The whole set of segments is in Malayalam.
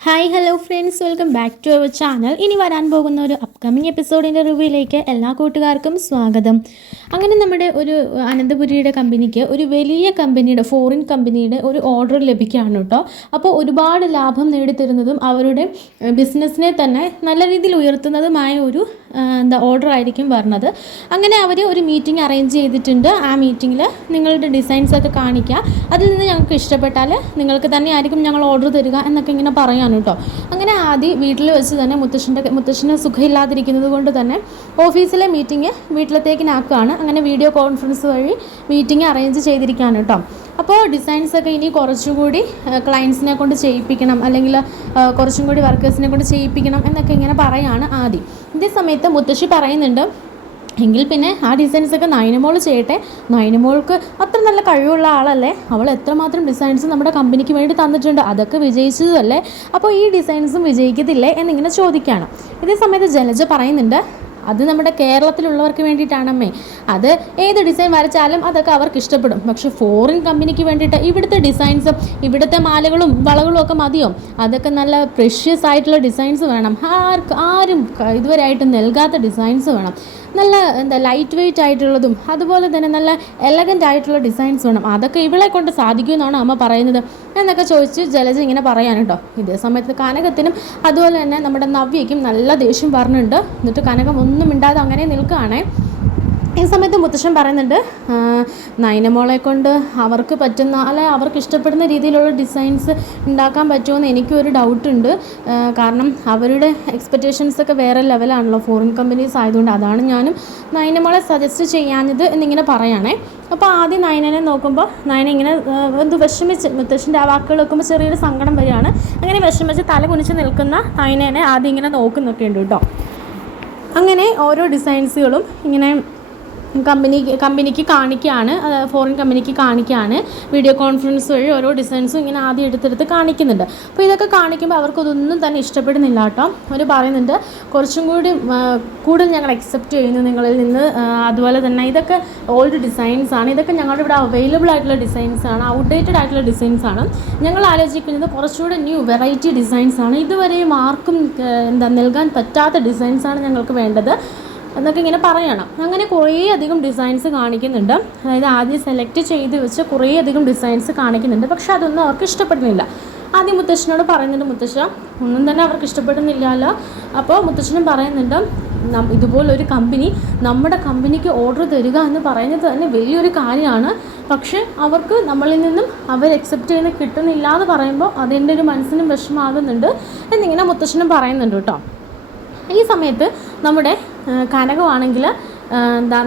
Hi hello friends, welcome back to our channel. ഇനി വരാൻ പോകുന്ന ഒരു അപ്കമിങ് എപ്പിസോഡിൻ്റെ റിവ്യൂയിലേക്ക് എല്ലാ കൂട്ടുകാർക്കും സ്വാഗതം. അങ്ങനെ നമ്മുടെ ഒരു അനന്തപുരിയുടെ കമ്പനിക്ക് ഒരു വലിയ കമ്പനിയുടെ ഫോറിൻ കമ്പനിയുടെ ഒരു ഓർഡർ ലഭിക്കുകയാണ് കേട്ടോ. അപ്പോൾ ഒരുപാട് ലാഭം നേടിത്തരുന്നതും അവരുടെ ബിസിനസ്സിനെ തന്നെ നല്ല രീതിയിൽ ഉയർത്തുന്നതുമായ ഒരു ഓർഡർ ആയിരിക്കും വരുന്നത്. അങ്ങനെ അവർ ഒരു മീറ്റിംഗ് അറേഞ്ച് ചെയ്തിട്ടുണ്ട്. ആ മീറ്റിങ്ങിൽ നിങ്ങളുടെ ഡിസൈൻസൊക്കെ കാണിക്കുക, അതിൽ നിന്ന് ഞങ്ങൾക്ക് ഇഷ്ടപ്പെട്ടാൽ നിങ്ങൾക്ക് തന്നെ ആയിരിക്കും ഞങ്ങൾ ഓർഡർ തരിക എന്നൊക്കെ ഇങ്ങനെ പറയാൻ കേട്ടോ. അങ്ങനെ ആദ്യം വീട്ടിൽ വെച്ച് തന്നെ മുത്തശ്ശന് സുഖമില്ലാതിരിക്കുന്നത് കൊണ്ട് തന്നെ ഓഫീസിലെ മീറ്റിംഗ് വീട്ടിലത്തേക്കിനാക്കുകയാണ്. അങ്ങനെ വീഡിയോ കോൺഫറൻസ് വഴി മീറ്റിംഗ് അറേഞ്ച് ചെയ്തിരിക്കുകയാണ് കേട്ടോ. അപ്പോൾ ഡിസൈൻസൊക്കെ ഇനി കുറച്ചും കൂടി ക്ലയൻസിനെ കൊണ്ട് ചെയ്യിപ്പിക്കണം, അല്ലെങ്കിൽ കുറച്ചും കൂടി വർക്കേഴ്സിനെ കൊണ്ട് ചെയ്യിപ്പിക്കണം എന്നൊക്കെ ഇങ്ങനെ പറയുകയാണ് ആദ്യം. ഇതേ സമയത്ത് മുത്തശ്ശി പറയുന്നുണ്ട്, എങ്കിൽ പിന്നെ ആ ഡിസൈൻസൊക്കെ നയനമോൾ ചെയ്യട്ടെ. നയനമോൾക്ക് അത്ര നല്ല കഴിവുള്ള ആളല്ലേ, അവൾ എത്രമാത്രം ഡിസൈൻസ് നമ്മുടെ കമ്പനിക്ക് വേണ്ടി തന്നിട്ടുണ്ട്, അതൊക്കെ വിജയിച്ചതല്ലേ, അപ്പോൾ ഈ ഡിസൈൻസും വിജയിക്കത്തില്ലേ എന്നിങ്ങനെ ചോദിക്കുകയാണ്. ഇതേ സമയത്ത് ജലജ പറയുന്നുണ്ട്, അത് നമ്മുടെ കേരളത്തിലുള്ളവർക്ക് വേണ്ടിയിട്ടാണമ്മേ, അത് ഏത് ഡിസൈൻ വരച്ചാലും അതൊക്കെ അവർക്ക് ഇഷ്ടപ്പെടും. പക്ഷെ ഫോറിൻ കമ്പനിക്ക് വേണ്ടിയിട്ട് ഇവിടുത്തെ ഡിസൈൻസും ഇവിടുത്തെ മാലകളും വളകളും ഒക്കെ മതിയോ? അതൊക്കെ നല്ല പ്രഷ്യസ് ആയിട്ടുള്ള ഡിസൈൻസ് വേണം, ആരും ഇതുവരെയായിട്ട് നൽകാത്ത ഡിസൈൻസ് വേണം, നല്ല ലൈറ്റ് വെയ്റ്റ് ആയിട്ടുള്ളതും അതുപോലെ തന്നെ നല്ല എലഗൻ്റ് ആയിട്ടുള്ള ഡിസൈൻസ് വേണം. അതൊക്കെ ഇവളെ കൊണ്ട് സാധിക്കുമെന്നാണ് അമ്മ പറയുന്നത് എന്നൊക്കെ ചോദിച്ച് ജലജ ഇങ്ങനെ പറയാൻ കേട്ടോ. ഇതേ സമയത്ത് കനകത്തിനും അതുപോലെ തന്നെ നമ്മുടെ നവ്യയ്ക്കും നല്ല ദേഷ്യം പറഞ്ഞിട്ടുണ്ട്. എന്നിട്ട് കനകം ഒന്നും മിണ്ടാതെ അങ്ങനെ നിൽക്കുകയാണേ. ഈ സമയത്ത് മുത്തശ്ശൻ പറയുന്നുണ്ട്, നയനമോളെ കൊണ്ട് അവർക്ക് പറ്റുന്ന അവർക്ക് ഇഷ്ടപ്പെടുന്ന രീതിയിലുള്ള ഡിസൈൻസ് ഉണ്ടാക്കാൻ പറ്റുമെന്ന് എനിക്കൊരു ഡൗട്ടുണ്ട്. കാരണം അവരുടെ എക്സ്പെക്റ്റേഷൻസൊക്കെ വേറെ ലെവലാണല്ലോ, ഫോറിൻ കമ്പനീസ് ആയതുകൊണ്ട്. അതാണ് ഞാനും നയനമോളെ സജസ്റ്റ് ചെയ്യാഞ്ഞത് എന്നിങ്ങനെ പറയണേ. അപ്പോൾ ആദ്യം നയനനെ നോക്കുമ്പോൾ നയന ഇങ്ങനെ വിഷമിച്ച്, മുത്തശ്ശൻ്റെ ആ വാക്കുകൾ നോക്കുമ്പോൾ ചെറിയൊരു സങ്കടം വരികയാണ്. അങ്ങനെ വിഷമിച്ച് തല കുനിച്ച് നിൽക്കുന്ന നയനനെ ആദ്യം ഇങ്ങനെ നോക്കുന്നൊക്കെ ഉണ്ട് കേട്ടോ. അങ്ങനെ ഓരോ ഡിസൈൻസുകളും ഇങ്ങനെ കമ്പനിക്ക് കാണിക്കുകയാണ്, ഫോറിൻ കമ്പനിക്ക് കാണിക്കുകയാണ്. വീഡിയോ കോൺഫറൻസ് വഴി ഓരോ ഡിസൈൻസും ഇങ്ങനെ ആദ്യം എടുത്തെടുത്ത് കാണിക്കുന്നുണ്ട്. അപ്പോൾ ഇതൊക്കെ കാണിക്കുമ്പോൾ അവർക്കതൊന്നും തന്നെ ഇഷ്ടപ്പെടുന്നില്ല കേട്ടോ. അവർ പറയുന്നുണ്ട്, കുറച്ചും കൂടി കൂടുതൽ ഞങ്ങൾ അക്സെപ്റ്റ് ചെയ്യുന്നു നിങ്ങളിൽ നിന്ന്, അതുപോലെ തന്നെ ഇതൊക്കെ ഓൾഡ് ഡിസൈൻസ് ആണ്, ഇതൊക്കെ ഞങ്ങളുടെ ഇവിടെ അവൈലബിൾ ആയിട്ടുള്ള ഡിസൈൻസ് ആണ്, ഔട്ട്ഡേറ്റഡ് ആയിട്ടുള്ള ഡിസൈൻസ് ആണ്. ഞങ്ങൾ ആലോചിക്കുന്നത് കുറച്ചുകൂടി ന്യൂ വെറൈറ്റി ഡിസൈൻസ് ആണ്, ഇതുവരെയും ആർക്കും നൽകാൻ പറ്റാത്ത ഡിസൈൻസ് ആണ് ഞങ്ങൾക്ക് വേണ്ടത് എന്നൊക്കെ ഇങ്ങനെ പറയണം. അങ്ങനെ കുറേയധികം ഡിസൈൻസ് കാണിക്കുന്നുണ്ട്. അതായത് ആദ്യം സെലക്ട് ചെയ്ത് വെച്ച് കുറേയധികം ഡിസൈൻസ് കാണിക്കുന്നുണ്ട്. പക്ഷെ അതൊന്നും അവർക്ക് ഇഷ്ടപ്പെടുന്നില്ല. ആദ്യം മുത്തശ്ശനോട് പറയുന്നുണ്ട്, മുത്തശ്ശ ഒന്നും തന്നെ അവർക്ക് ഇഷ്ടപ്പെടുന്നില്ലല്ലോ. അപ്പോൾ മുത്തശ്ശനും പറയുന്നുണ്ട്, ഇതുപോലൊരു കമ്പനി നമ്മുടെ കമ്പനിക്ക് ഓർഡർ തരിക എന്ന് പറയുന്നത് തന്നെ വലിയൊരു കാര്യമാണ്. പക്ഷേ അവർക്ക് നമ്മളിൽ നിന്നും അവർ അക്സെപ്റ്റ് ചെയ്യുന്ന കിട്ടുന്നില്ല എന്ന് പറയുമ്പോൾ അതെൻ്റെ ഒരു മനസ്സിനും വിഷമാകുന്നുണ്ട് എന്നിങ്ങനെ മുത്തശ്ശനും പറയുന്നുണ്ട് കേട്ടോ. ഈ സമയത്ത് നമ്മുടെ കനകമാണെങ്കിൽ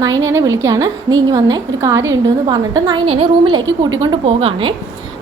നയനേനെ വിളിക്കുകയാണ്, നീ ഇനി വന്നേ, ഒരു കാര്യമുണ്ട് എന്ന് പറഞ്ഞിട്ട് നയനേനെ റൂമിലേക്ക് കൂട്ടിക്കൊണ്ട് പോകുകയാണേ.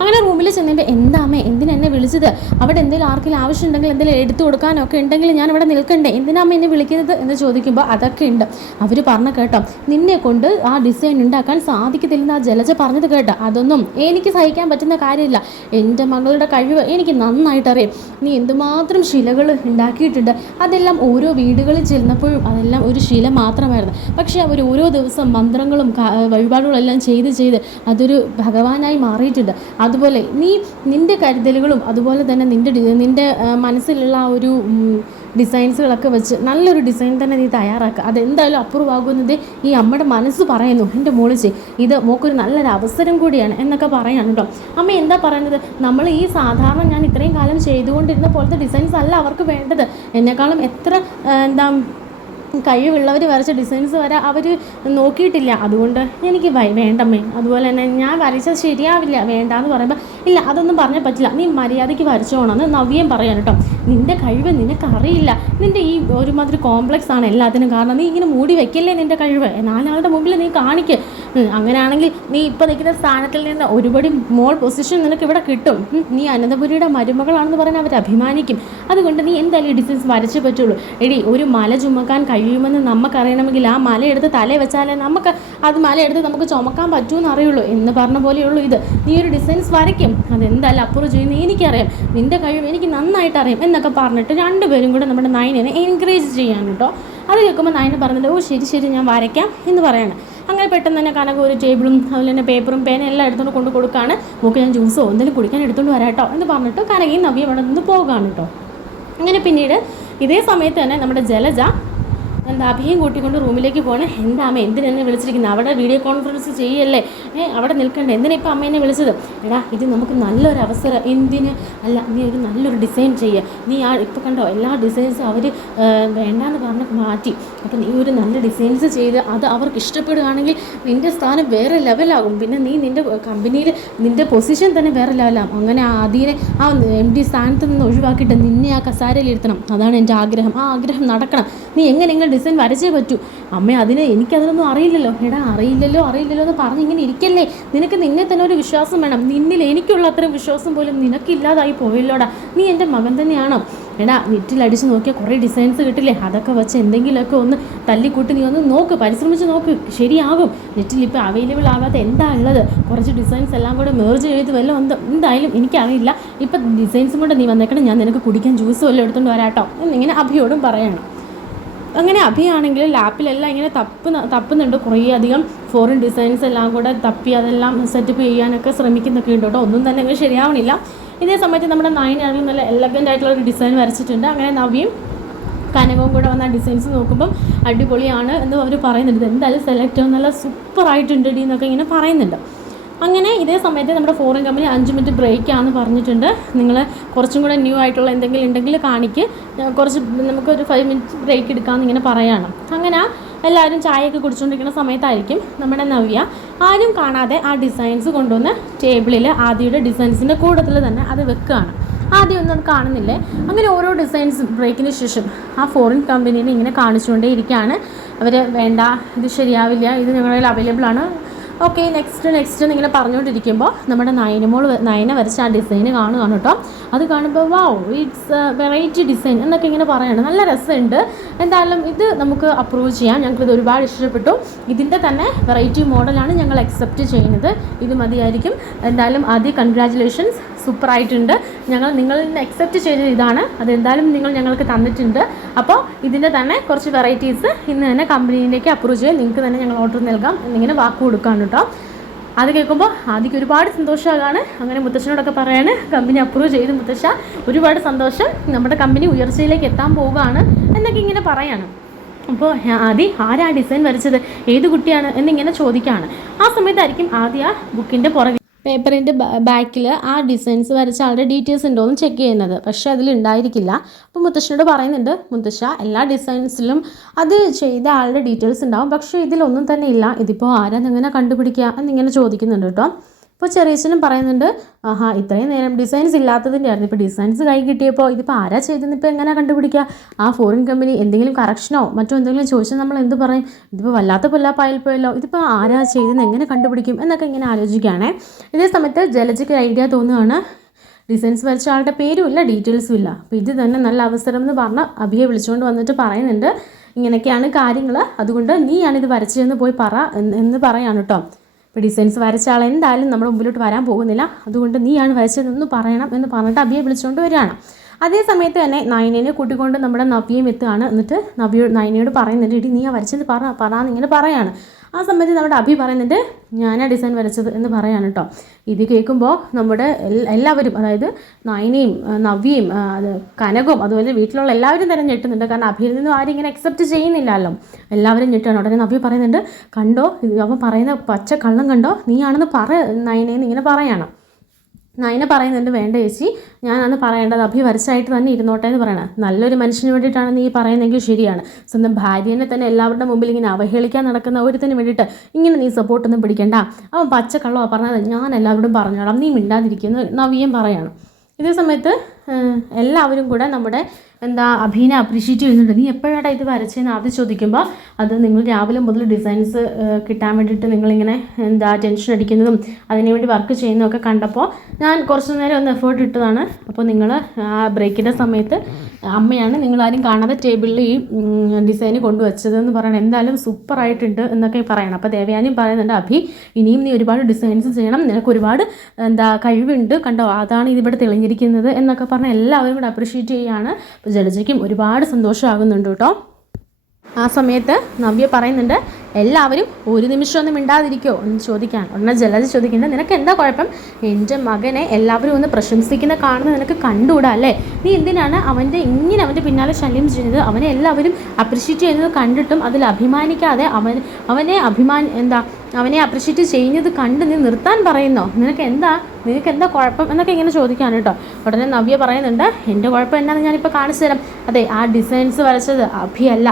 അങ്ങനെ റൂമിൽ ചെന്നിട്ട്, എന്താമേ എന്തിനെന്നെ വിളിച്ചത്? അവിടെ എന്തെങ്കിലും ആർക്കെങ്കിലും ആവശ്യമുണ്ടെങ്കിൽ എന്തെങ്കിലും എടുത്തു കൊടുക്കാനൊക്കെ ഉണ്ടെങ്കിൽ ഞാൻ ഇവിടെ നിൽക്കണ്ടേ, എന്തിനാമ്മ എന്നെ വിളിക്കുന്നത് എന്ന് ചോദിക്കുമ്പോൾ അതൊക്കെ ഉണ്ട്. അവർ പറഞ്ഞു കേട്ടോ, നിന്നെ കൊണ്ട് ആ ഡിസൈൻ ഉണ്ടാക്കാൻ സാധിക്കത്തില്ലെന്ന് ആ ജലജ പറഞ്ഞത് കേട്ടോ. അതൊന്നും എനിക്ക് സഹിക്കാൻ പറ്റുന്ന കാര്യമില്ല. എൻ്റെ മകളുടെ കഴിവ് എനിക്ക് നന്നായിട്ടറിയാം. നീ എന്തുമാത്രം ശിലകൾ ഉണ്ടാക്കിയിട്ടുണ്ട്. അതെല്ലാം ഓരോ വീടുകളിൽ ചെന്നപ്പോഴും അതെല്ലാം ഒരു ശില മാത്രമായിരുന്നു. പക്ഷേ അവർ ഓരോ ദിവസം മന്ത്രങ്ങളും വഴിപാടുകളും എല്ലാം ചെയ്ത് അതൊരു ഭഗവാനായി മാറിയിട്ടുണ്ട്. അതുപോലെ നിൻ്റെ കരുതലുകളും അതുപോലെ തന്നെ നിൻ്റെ മനസ്സിലുള്ള ആ ഒരു ഡിസൈൻസുകളൊക്കെ വെച്ച് നല്ലൊരു ഡിസൈൻ തന്നെ നീ തയ്യാറാക്കുക. അതെന്തായാലും അപ്രൂവ് ആകുന്നത് ഈ അമ്മയുടെ മനസ്സ് പറയുന്നു. എൻ്റെ മോളിച്ച് ഇത് മോക്കൊരു നല്ലൊരു അവസരം കൂടിയാണ് എന്നൊക്കെ പറയാണ് കേട്ടോ. അമ്മ എന്താ പറയുന്നത്? നമ്മൾ ഈ സാധാരണ ഞാൻ ഇത്രയും കാലം ചെയ്തുകൊണ്ടിരുന്ന പോലത്തെ ഡിസൈൻസ് അല്ല അവർക്ക് വേണ്ടത്. എന്നെക്കാളും എത്ര കഴിവുള്ളവർ വരച്ച ഡിസൈൻസ് വരെ അവർ നോക്കിയിട്ടില്ല. അതുകൊണ്ട് എനിക്ക് വേണ്ടമ്മേ. അതുപോലെ തന്നെ ഞാൻ വരച്ചത് ശരിയാവില്ല, വേണ്ടാന്ന് പറയുമ്പോൾ ഇല്ല അതൊന്നും പറഞ്ഞാൽ പറ്റില്ല, നീ മര്യാദയ്ക്ക് വരച്ചോണമെന്ന് നവ്യം പറയാൻ കേട്ടോ. നിൻ്റെ കഴിവ് നിനക്കറിയില്ല, നിൻ്റെ ഈ ഒരുമാതിരി കോംപ്ലക്സ് ആണ് എല്ലാത്തിനും കാരണം. നീ ഇങ്ങനെ മൂടി വയ്ക്കല്ലേ നിൻ്റെ കഴിവ്, നാലാളുടെ മുമ്പിൽ നീ കാണിക്ക്. അങ്ങനെയാണെങ്കിൽ നീ ഇപ്പോൾ നിൽക്കുന്ന സ്ഥാനത്തിൽ നിന്ന് ഒരുപടി മോൾ പൊസിഷൻ നിനക്ക് ഇവിടെ കിട്ടും. നീ അനന്തപുരിയുടെ മരുമകളാണെന്ന് പറഞ്ഞാൽ അവർ അഭിമാനിക്കും. അതുകൊണ്ട് നീ എന്തായാലും ഈ ഡിസൈൻസ് വരച്ചേ പറ്റുള്ളൂ. എടി, ഒരു മല ചുമക്കാൻ കഴിയുമെന്ന് നമുക്കറിയണമെങ്കിൽ ആ മലയെടുത്ത് തലേ വെച്ചാലേ നമുക്ക് അത് മലയെടുത്ത് നമുക്ക് ചുമക്കാൻ പറ്റുമെന്ന് അറിയുള്ളൂ എന്ന് പറഞ്ഞ പോലെയുള്ളൂ ഇത്. നീ ഒരു ഡിസൈൻസ് വരയ്ക്കും, അതെന്തായാലും അപ്പുറം ചെയ്യുന്നത് എനിക്കറിയാം, നിൻ്റെ കഴിവ് എനിക്ക് നന്നായിട്ട് അറിയാം എന്നൊക്കെ പറഞ്ഞിട്ട് രണ്ടുപേരും കൂടെ നമ്മുടെ നയനെ എൻകറേജ് ചെയ്യാൻ കേട്ടോ. അത് കേൾക്കുമ്പോൾ നയന പറഞ്ഞിട്ട്, ഓ ശരി ഞാൻ വരയ്ക്കാം എന്ന് പറയാണ്. അങ്ങനെ പെട്ടെന്ന് തന്നെ കനക ഒരു ടേബിളും അതുപോലെ തന്നെ പേപ്പറും പേന എല്ലാം എടുത്തുകൊണ്ട് കൊണ്ട് കൊടുക്കുകയാണ്. മോൾക്ക് ഞാൻ ജ്യൂസോ എന്തെങ്കിലും കുടിക്കാൻ എടുത്തുകൊണ്ട് വരാം കേട്ടോ എന്ന് പറഞ്ഞിട്ട് കനകയും നവ്യയും അവിടെ നിന്ന് പോകുകയാണ് കേട്ടോ. അങ്ങനെ പിന്നീട് ഇതേ സമയത്ത് തന്നെ നമ്മുടെ ജലജ അഭിയും കൂട്ടിക്കൊണ്ട് റൂമിലേക്ക് പോകണം. എന്താ അമ്മ എന്തിനെന്നെ വിളിച്ചിരിക്കുന്നത്? അവിടെ വീഡിയോ കോൺഫറൻസ് ചെയ്യല്ലേ, അവിടെ നിൽക്കണ്ടേ, എന്തിനാ ഇപ്പം അമ്മ എന്നെ വിളിച്ചത്? എടാ ഇത് നമുക്ക് നല്ലൊരു അവസരം. എന്തിന് അല്ല, നീ ഒരു നല്ലൊരു ഡിസൈൻ ചെയ്യുക. നീ ഇപ്പോൾ കണ്ടോ എല്ലാ ഡിസൈൻസും അവർ വേണ്ടാന്ന് പറഞ്ഞ് മാറ്റി. അപ്പോൾ നീ ഒരു നല്ല ഡിസൈൻസ് ചെയ്ത് അത് അവർക്ക് ഇഷ്ടപ്പെടുകയാണെങ്കിൽ നിൻ്റെ സ്ഥാനം വേറെ ലെവലാകും. പിന്നെ നീ നിൻ്റെ കമ്പനിയിൽ നിൻ്റെ പൊസിഷൻ തന്നെ വേറെ ലെവലാകും. അങ്ങനെ അതിനെ ആ MD സ്ഥാനത്ത് നിന്ന് ഒഴിവാക്കിയിട്ട് നിന്നെ ആ കസാരയിൽ ഇരുത്തണം. അതാണ് എൻ്റെ ആഗ്രഹം. ആ ആഗ്രഹം നടക്കണം. നീ എങ്ങനെയെങ്കിലും ഡിസൈൻ വരച്ചേ പറ്റൂ. അമ്മ എനിക്കതിനൊന്നും അറിയില്ലല്ലോ. എടാ അറിയില്ലല്ലോ എന്ന് പറഞ്ഞ് ഇങ്ങനെ ഇരിക്കല്ലേ. നിനക്ക് നിന്നെ തന്നെ ഒരു വിശ്വാസം വേണം. നിന്നിൽ എനിക്കുള്ള അത്രയും വിശ്വാസം പോലും നിനക്കില്ലാതായി പോയല്ലോടാ. നീ എൻ്റെ മകൻ തന്നെയാണോ? എടാ നെറ്റിലടിച്ച് നോക്കിയാൽ കുറേ ഡിസൈൻസ് കിട്ടില്ലേ, അതൊക്കെ വെച്ച് എന്തെങ്കിലുമൊക്കെ ഒന്ന് തല്ലിക്കൂട്ടി നീ ഒന്ന് നോക്ക്, പരിശ്രമിച്ച് നോക്ക്, ശരിയാകും. നെറ്റിൽ ഇപ്പോൾ അവൈലബിൾ ആകാത്ത എന്താ ഉള്ളത്? കുറച്ച് ഡിസൈൻസ് എല്ലാം കൂടെ മെർജ് ചെയ്ത് വല്ലതും എന്തായാലും എനിക്കറിയില്ല. ഇപ്പം ഡിസൈൻസും കൂടെ നീ വന്നേക്കണം, ഞാൻ നിനക്ക് കുടിക്കാൻ ജ്യൂസ് വല്ലതും എടുത്തുകൊണ്ട് വരാട്ടോ എന്നിങ്ങനെ അഭിയോടും പറയണം. അങ്ങനെ അഭിയാണെങ്കിൽ ലാപ്പിലെല്ലാം ഇങ്ങനെ തപ്പുന്നുണ്ട്. കുറേ അധികം ഫോറിൻ ഡിസൈൻസ് എല്ലാം കൂടെ തപ്പി അതെല്ലാം സെറ്റപ്പ് ചെയ്യാനൊക്കെ ശ്രമിക്കുന്നൊക്കെ ഉണ്ട് കേട്ടോ. ഒന്നും തന്നെ അങ്ങനെ ശരിയാവണില്ല. ഇതേ സമയത്ത് നമ്മുടെ നയനാണെങ്കിൽ നല്ല എലഗൻ്റ് ആയിട്ടുള്ള ഒരു ഡിസൈൻ വരച്ചിട്ടുണ്ട്. അങ്ങനെ നവ്യയും കനകവും കൂടെ വന്ന ഡിസൈൻസ് നോക്കുമ്പം അടിപൊളിയാണ് എന്ന് അവർ പറയുന്നുണ്ട്. എന്തായാലും സെലക്ട് നല്ല സൂപ്പറായിട്ടുണ്ട് എന്നൊക്കെ ഇങ്ങനെ പറയുന്നുണ്ട്. അങ്ങനെ ഇതേ സമയത്ത് നമ്മുടെ ഫോറിൻ കമ്പനി 5 മിനിറ്റ് ബ്രേക്കാണെന്ന് പറഞ്ഞിട്ടുണ്ട്. നിങ്ങൾ കുറച്ചും കൂടെ ന്യൂ ആയിട്ടുള്ള എന്തെങ്കിലും ഉണ്ടെങ്കിൽ കാണിക്ക്, കുറച്ച് നമുക്കൊരു 5 മിനിറ്റ് ബ്രേക്ക് എടുക്കാമെന്ന് ഇങ്ങനെ പറയുകയാണ്. അങ്ങനെ എല്ലാവരും ചായയൊക്കെ കുടിച്ചുകൊണ്ടിരിക്കുന്ന സമയത്തായിരിക്കും നമ്മുടെ നവ്യ ആരും കാണാതെ ആ ഡിസൈൻസ് കൊണ്ടുവന്ന് ടേബിളിൽ ആദ്യയുടെ ഡിസൈൻസിൻ്റെ കൂട്ടത്തിൽ തന്നെ അത് വെക്കുകയാണ്. ആദ്യം ഒന്നും അത് കാണുന്നില്ലേ. അങ്ങനെ ഓരോ ഡിസൈൻസ് ബ്രേക്കിന് ശേഷം ആ ഫോറിൻ കമ്പനീനെ ഇങ്ങനെ കാണിച്ചുകൊണ്ടേ ഇരിക്കുകയാണ്. അവർ വേണ്ട, ഇത് ശരിയാവില്ല, ഇത് ഞങ്ങളിൽ അവൈലബിൾ ആണ്, ഓക്കെ നെക്സ്റ്റ് എന്നിങ്ങനെ പറഞ്ഞുകൊണ്ടിരിക്കുമ്പോൾ നമ്മുടെ നയന വരച്ച ആ ഡിസൈന് കാണുകയാണ് കേട്ടോ. അത് കാണുമ്പോൾ വാവ് ഇറ്റ്സ് വെറൈറ്റി ഡിസൈൻ എന്നൊക്കെ ഇങ്ങനെ പറയണം. നല്ല രസമുണ്ട്. എന്തായാലും ഇത് നമുക്ക് അപ്രൂവ് ചെയ്യാം, ഞങ്ങൾക്കിത് ഒരുപാട് ഇഷ്ടപ്പെട്ടു. ഇതിൻ്റെ തന്നെ വെറൈറ്റി മോഡലാണ് ഞങ്ങൾ അക്സെപ്റ്റ് ചെയ്യുന്നത്. ഇത് മതിയായിരിക്കും. എന്തായാലും ആദ്യം കൺഗ്രാജുലേഷൻസ്, സൂപ്പറായിട്ടുണ്ട്. ഞങ്ങൾ നിങ്ങളിൽ നിന്ന് അക്സെപ്റ്റ് ചെയ്തത് ഇതാണ്. അതെന്തായാലും നിങ്ങൾ ഞങ്ങൾക്ക് തന്നിട്ടുണ്ട്. അപ്പോൾ ഇതിൻ്റെ തന്നെ കുറച്ച് വെറൈറ്റീസ് ഇന്ന് തന്നെ കമ്പനിയിലേക്ക് അപ്രൂവ് ചെയ്യാൻ നിങ്ങൾക്ക് തന്നെ ഞങ്ങൾ ഓർഡർ നൽകാം എന്നിങ്ങനെ വാക്ക് കൊടുക്കുകയാണ് കേട്ടോ. അത് കേൾക്കുമ്പോൾ ആദ്യം ഒരുപാട് സന്തോഷമാകാണ്. അങ്ങനെ മുത്തശ്ശനോടൊക്കെ പറയാണ് കമ്പനി അപ്രൂവ് ചെയ്ത് മുത്തശ്ശ ഒരുപാട് സന്തോഷം, നമ്മുടെ കമ്പനി ഉയർച്ചയിലേക്ക് എത്താൻ പോവുകയാണ് എന്നൊക്കെ ഇങ്ങനെ പറയാണ്. അപ്പോൾ ആരാ ഡിസൈൻ വരച്ചത്, ഏത് കുട്ടിയാണ് എന്നിങ്ങനെ ചോദിക്കുകയാണ്. ആ സമയത്തായിരിക്കും ആദ്യ ബുക്കിൻ്റെ പുറകെ പേപ്പറിൻ്റെ ബാക്കിൽ ആ ഡിസൈൻസ് വരച്ച ആളുടെ ഡീറ്റെയിൽസ് ഉണ്ടോ എന്ന് ചെക്ക് ചെയ്യുന്നത്. പക്ഷേ അതിലുണ്ടായിരിക്കില്ല. അപ്പോൾ മുത്തശ്ശനോട് പറയുന്നുണ്ട്, മുത്തശ്ശ എല്ലാ ഡിസൈൻസിലും അത് ചെയ്ത ആളുടെ ഡീറ്റെയിൽസ് ഉണ്ടാവും, പക്ഷേ ഇതിലൊന്നും തന്നെ ഇല്ല, ഇതിപ്പോൾ ആരാന്നെങ്ങനെ കണ്ടുപിടിക്കുക എന്നിങ്ങനെ ചോദിക്കുന്നുണ്ട് കേട്ടോ. ഇപ്പോൾ ചെറിയച്ഛനും പറയുന്നുണ്ട്, ഇത്രയും നേരം ഡിസൈൻസ് ഇല്ലാത്തതിൻ്റെ ആയിരുന്നു, ഇപ്പോൾ ഡിസൈൻസ് കൈ കിട്ടിയപ്പോൾ ഇതിപ്പോൾ ആരാ ചെയ്തെന്ന് ഇപ്പോൾ എങ്ങനെ കണ്ടുപിടിക്കുക? ആ ഫോറിൻ കമ്പനി എന്തെങ്കിലും കറക്ഷനോ മറ്റോ എന്തെങ്കിലും ചോദിച്ചാൽ നമ്മൾ എന്ത് പറയും? ഇതിപ്പോൾ വല്ലാത്ത പൊല്ലാപ്പായിൽ പോയല്ലോ, ഇതിപ്പോൾ ആരാ ചെയ്തെന്ന് എങ്ങനെ കണ്ടുപിടിക്കും എന്നൊക്കെ ഇങ്ങനെ ആലോചിക്കുകയാണേ. ഇതേ സമയത്ത് ജലജയ്ക്ക് ഐഡിയ തോന്നുകയാണ്. ഡിസൈൻസ് വരച്ച ആളുടെ പേരും ഇല്ല, ഡീറ്റെയിൽസും ഇല്ല. അപ്പോൾ ഇത് തന്നെ നല്ല അവസരം എന്ന് പറഞ്ഞ് അഭിയെ വിളിച്ചുകൊണ്ട് വന്നിട്ട് പറയുന്നുണ്ട്, ഇങ്ങനെയൊക്കെയാണ് കാര്യങ്ങൾ, അതുകൊണ്ട് നീയാണിത് വരച്ചതെന്ന് പോയി എന്ന് പറയാണ് കേട്ടോ. ഇപ്പോൾ ഡിസൈൻസ് വരച്ച ആൾ എന്തായാലും നമ്മുടെ മുമ്പിലോട്ട് വരാൻ പോകുന്നില്ല, അതുകൊണ്ട് നീയാണ് വരച്ചതെന്ന് പറയണം എന്ന് പറഞ്ഞിട്ട് അഭിയെ വിളിച്ചുകൊണ്ട് വരികയാണ്. അതേ സമയത്ത് തന്നെ നയനയെ കൂട്ടിക്കൊണ്ട് നമ്മുടെ നവ്യയും എത്തുകയാണ്. എന്നിട്ട് നയനയോട് പറയുന്നുണ്ട്, ഇടി നീ വരച്ചത് പറയാന്നിങ്ങനെ പറയാണ്. ആ സമയത്ത് നമ്മുടെ അഭി പറയുന്നുണ്ട്, ഞാനാ ഡിസൈൻ വരച്ചത് എന്ന് പറയാണ് കേട്ടോ. ഇത് കേൾക്കുമ്പോൾ നമ്മുടെ എല്ലാവരും, അതായത് നയനയും നവ്യയും കനകവും അതുപോലെ വീട്ടിലുള്ള എല്ലാവരും തന്നെ ഞെട്ടുന്നുണ്ട്. കാരണം അഭിയിൽ നിന്നും ആരും ഇങ്ങനെ അക്സെപ്റ്റ് ചെയ്യുന്നില്ലല്ലോ, എല്ലാവരും ഞെട്ടാണ്. ഉടനെ നവ്യ പറയുന്നുണ്ട്, കണ്ടോ അവൻ പറയുന്ന പച്ച കള്ളം കണ്ടോ, നീയാണെന്ന് നയനയെന്ന് ഇങ്ങനെ പറയണം. നയന പറയുന്നുണ്ട്, വേണ്ട ചേച്ചി, ഞാനന്ന് പറയേണ്ടത് അഭി വരച്ചായിട്ട് തന്നെ ഇരുന്നോട്ടെ എന്ന് പറയണം. നല്ലൊരു മനുഷ്യന് വേണ്ടിയിട്ടാണ് നീ പറയുന്നതെങ്കിൽ ശരിയാണ്. സ്വന്തം ഭാര്യനെ തന്നെ എല്ലാവരുടെ മുമ്പിൽ ഇങ്ങനെ അവഹേളിക്കാൻ നടക്കുന്ന ഒരുത്തിന് വേണ്ടിയിട്ട് ഇങ്ങനെ നീ സപ്പോർട്ടൊന്നും പിടിക്കണ്ട. അവൻ പച്ചക്കള്ളമാണ് പറഞ്ഞത്, ഞാൻ എല്ലാവരോടും പറഞ്ഞോളാം, നീ മിണ്ടാതിരിക്കുന്നു നവ്യം പറയണം. ഇതേ സമയത്ത് എല്ലാവരും കൂടെ നമ്മുടെ അഭീനെ അപ്രീഷിയേറ്റ് ചെയ്യുന്നുണ്ട്. നീ എപ്പോഴാണ് ഇത് വരച്ചതെന്ന് ആദ്യം ചോദിക്കുമ്പോൾ അത് നിങ്ങൾ രാവിലെ മുതൽ ഡിസൈൻസ് കിട്ടാൻ വേണ്ടിയിട്ട് നിങ്ങളിങ്ങനെ ടെൻഷൻ അടിക്കുന്നതും അതിനുവേണ്ടി വർക്ക് ചെയ്യുന്നതൊക്കെ കണ്ടപ്പോൾ ഞാൻ കുറച്ച് നേരം ഒന്ന് എഫേർട്ട് ഇട്ടതാണ്. അപ്പോൾ നിങ്ങൾ ആ ബ്രേക്കിൻ്റെ സമയത്ത് അമ്മയാണ് നിങ്ങളാരും കാണാതെ ടേബിളിൽ ഈ ഡിസൈന് കൊണ്ടുവച്ചതെന്ന് പറയണം. എന്തായാലും സൂപ്പറായിട്ടുണ്ട് എന്നൊക്കെ പറയണം. അപ്പോൾ ദേവയാനിയും പറയുന്നുണ്ട്, അഭി ഇനിയും നീ ഒരുപാട് ഡിസൈൻസ് ചെയ്യണം, നിനക്ക് ഒരുപാട് കഴിവുണ്ട്, കണ്ടോ അതാണ് ഇതിവിടെ തെളിഞ്ഞിരിക്കുന്നത് എന്നൊക്കെ പറഞ്ഞ് എല്ലാവരും കൂടെ അപ്രീഷിയേറ്റ് ചെയ്യുകയാണ്. അപ്പോൾ ജലജയ്ക്കും ഒരുപാട് സന്തോഷമാകുന്നുണ്ട് കേട്ടോ. ആ സമയത്ത് നവ്യ പറയുന്നുണ്ട്, എല്ലാവരും ഒരു നിമിഷമൊന്നും മിണ്ടാതിരിക്കുമോ എന്ന് ചോദിക്കാൻ. ഉടനെ ജലജ ചോദിക്കുന്നുണ്ട്, നിനക്ക് എന്താ കുഴപ്പം? എൻ്റെ മകനെ എല്ലാവരും ഒന്ന് പ്രശംസിക്കുന്ന കാണുന്നത് നിനക്ക് കണ്ടുകൂടാ അല്ലേ? നീ എന്തിനാണ് അവൻ്റെ പിന്നാലെ ശല്യം ചെയ്യുന്നത്? അവനെ എല്ലാവരും അപ്രിഷ്യേറ്റ് ചെയ്യുന്നത് കണ്ടിട്ടും അതിൽ അഭിമാനിക്കാതെ അവനെ അപ്രിഷ്യേറ്റ് ചെയ്യുന്നത് കണ്ട് നീ നിർത്താൻ പറയുന്നോ? നിനക്ക് എന്താ കുഴപ്പം എന്നൊക്കെ ഇങ്ങനെ ചോദിക്കാണ് കേട്ടോ. ഉടനെ നവ്യ പറയുന്നുണ്ട്, എൻ്റെ കുഴപ്പം എന്നാന്ന് ഞാനിപ്പോൾ കാണിച്ചു തരാം. അതെ, ആ ഡിസൈൻസ് വരച്ചത് അഭിയല്ല,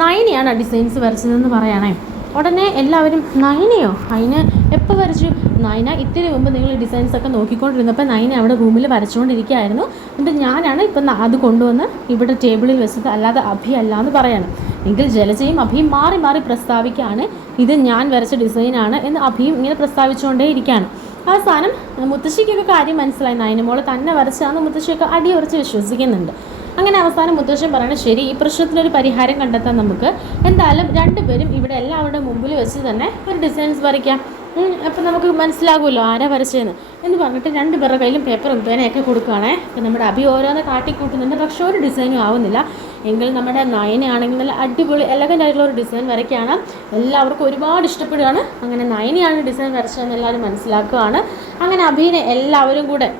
നയനയാണ് ആ ഡിസൈൻസ് വരച്ചതെന്ന് പറയണേ. ഉടനെ എല്ലാവരും, നയനയോ? അതിന് എപ്പോൾ വരച്ചു? നയന ഇത്തിരി മുമ്പ് നിങ്ങൾ ഡിസൈൻസൊക്കെ നോക്കിക്കൊണ്ടിരുന്നപ്പോൾ നയന അവിടെ റൂമിൽ വരച്ചുകൊണ്ടിരിക്കുകയായിരുന്നു. എന്നിട്ട് ഞാനാണ് ഇപ്പം അത് കൊണ്ടുവന്ന് ഇവിടെ ടേബിളിൽ വെച്ചത്, അല്ലാതെ അഭിയല്ല എന്ന് പറയണം. എങ്കിൽ ജലജയും അഭിയും മാറി മാറി പ്രസ്താവിക്കുകയാണ്, ഇത് ഞാൻ വരച്ച ഡിസൈനാണ് എന്ന് അഭിയും ഇങ്ങനെ പ്രസ്താവിച്ചുകൊണ്ടേ ഇരിക്കുകയാണ്. അവസാനം മുത്തശ്ശിക്കൊക്കെ കാര്യം മനസ്സിലായി, നയനമോള് തന്നെ വരച്ചാന്ന് മുത്തശ്ശിയൊക്കെ അടിയുറച്ച് വിശ്വസിക്കുന്നുണ്ട്. അങ്ങനെ അവസാനം മുത്തശ്ശൻ പറയണത്, ശരി, ഈ പ്രശ്നത്തിനൊരു പരിഹാരം കണ്ടെത്താൻ നമുക്ക് എന്തായാലും രണ്ടുപേരും ഇവിടെ എല്ലാവരുടെ മുമ്പിൽ വെച്ച് തന്നെ ഒരു ഡിസൈൻസ് വരയ്ക്കാം. അപ്പം നമുക്ക് മനസ്സിലാകുമല്ലോ ആരാ വരച്ചതെന്ന് എന്ന് പറഞ്ഞിട്ട് രണ്ടുപേരുടെ കയ്യിലും പേപ്പറും പേനയൊക്കെ കൊടുക്കുകയാണേ. അപ്പം നമ്മുടെ അഭി ഓരോന്ന് കാട്ടിക്കൂട്ടുന്നുണ്ട്, പക്ഷെ ഒരു ഡിസൈനും ആവുന്നില്ല. എങ്കിൽ നമ്മുടെ നയനയാണെങ്കിൽ നല്ല അടിപൊളി എലഗൻ്റ് ആയിട്ടുള്ള ഒരു ഡിസൈൻ വരയ്ക്കുകയാണ്. എല്ലാവർക്കും ഒരുപാട് ഇഷ്ടപ്പെടുകയാണ്. അങ്ങനെ നയനയാണ് ഡിസൈൻ വരച്ചതെന്ന് എല്ലാവരും മനസ്സിലാക്കുകയാണ്. അങ്ങനെ അഭിനെ എല്ലാവരും കൂടെ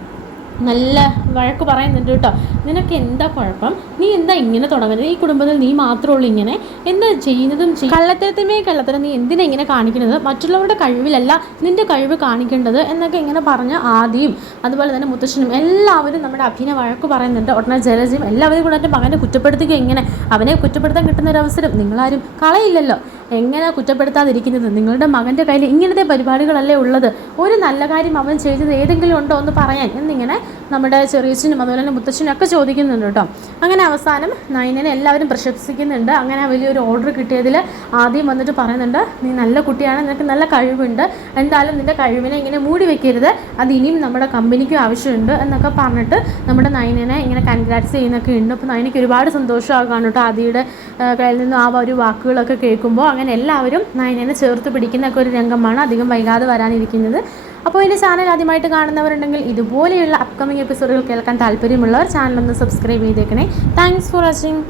നല്ല വഴക്ക് പറയുന്നുണ്ട് കേട്ടോ. നിനക്ക് എന്താ കുഴപ്പം? നീ എന്താ ഇങ്ങനെ തുടങ്ങുന്നത്? ഈ കുടുംബത്തിൽ നീ മാത്രമേ ഉള്ളൂ ഇങ്ങനെ എന്താ ചെയ്യുന്നതും കള്ളത്തരം നീ എന്തിനാ ഇങ്ങനെ കാണിക്കുന്നത്? മറ്റുള്ളവരുടെ കഴിവിലല്ല നിൻ്റെ കഴിവ് കാണിക്കേണ്ടത് എന്നൊക്കെ ഇങ്ങനെ പറഞ്ഞ് ആദിയും അതുപോലെ തന്നെ മുത്തശ്ശനും എല്ലാവരും നമ്മുടെ അഭിനെ വഴക്ക് പറയുന്നുണ്ട്. ഉടനെ ജലജയും എല്ലാവരും കൂടെ എൻ്റെ മകനെ കുറ്റപ്പെടുത്തുക. ഇങ്ങനെ അവനെ കുറ്റപ്പെടുത്താൻ കിട്ടുന്ന ഒരു അവസരം നിങ്ങളാരും കളയില്ലല്ലോ. എങ്ങനെ കുറ്റപ്പെടുത്താതിരിക്കുന്നത്? നിങ്ങളുടെ മകൻ്റെ കയ്യിൽ ഇങ്ങനത്തെ പരിപാടികളല്ലേ ഉള്ളത്? ഒരു നല്ല കാര്യം അവൻ ചെയ്തത് ഏതെങ്കിലും ഉണ്ടോ എന്ന് പറയാൻ എന്നിങ്ങനെ നമ്മുടെ ചെറിയച്ഛനും അതുപോലെ തന്നെ മുത്തച്ഛനും ഒക്കെ ചോദിക്കുന്നുണ്ട് കേട്ടോ. അങ്ങനെ അവസാനം നയനനെ എല്ലാവരും പ്രശംസിക്കുന്നുണ്ട്. അങ്ങനെ വലിയൊരു ഓർഡർ കിട്ടിയതിൽ ആദ്യം വന്നിട്ട് പറയുന്നുണ്ട്, നീ നല്ല കുട്ടിയാണ്, നിനക്ക് നല്ല കഴിവുണ്ട്, എന്തായാലും നിൻ്റെ കഴിവിനെ ഇങ്ങനെ മൂടി വെക്കരുത്, അത് ഇനിയും നമ്മുടെ കമ്പനിക്കും ആവശ്യമുണ്ട് എന്നൊക്കെ പറഞ്ഞിട്ട് നമ്മുടെ നയനനെ ഇങ്ങനെ കൺഗ്രാറ്റ്സ് ചെയ്യുന്നൊക്കെ ഉണ്ട്. അപ്പോൾ നയനയ്ക്ക് ഒരുപാട് സന്തോഷമാകാണ് കേട്ടോ ആദിയുടെ കയ്യിൽ നിന്നും ആ ഒരു വാക്കുകളൊക്കെ കേൾക്കുമ്പോൾ. അങ്ങനെ എല്ലാവരും നയനനെ ചേർത്ത് പിടിക്കുന്നൊക്കെ ഒരു രംഗമാണ് അധികം വൈകാതെ വരാനിരിക്കുന്നത്. അപ്പോൾ എൻ്റെ ചാനൽ ആദ്യമായിട്ട് കാണുന്നവരുണ്ടെങ്കിൽ ഇതുപോലെയുള്ള അപ്കമിങ് എപ്പിസോഡുകൾ കേൾക്കാൻ താല്പര്യമുള്ളവർ ചാനലൊന്ന് സബ്സ്ക്രൈബ് ചെയ്തേക്കണേ. Thanks for watching.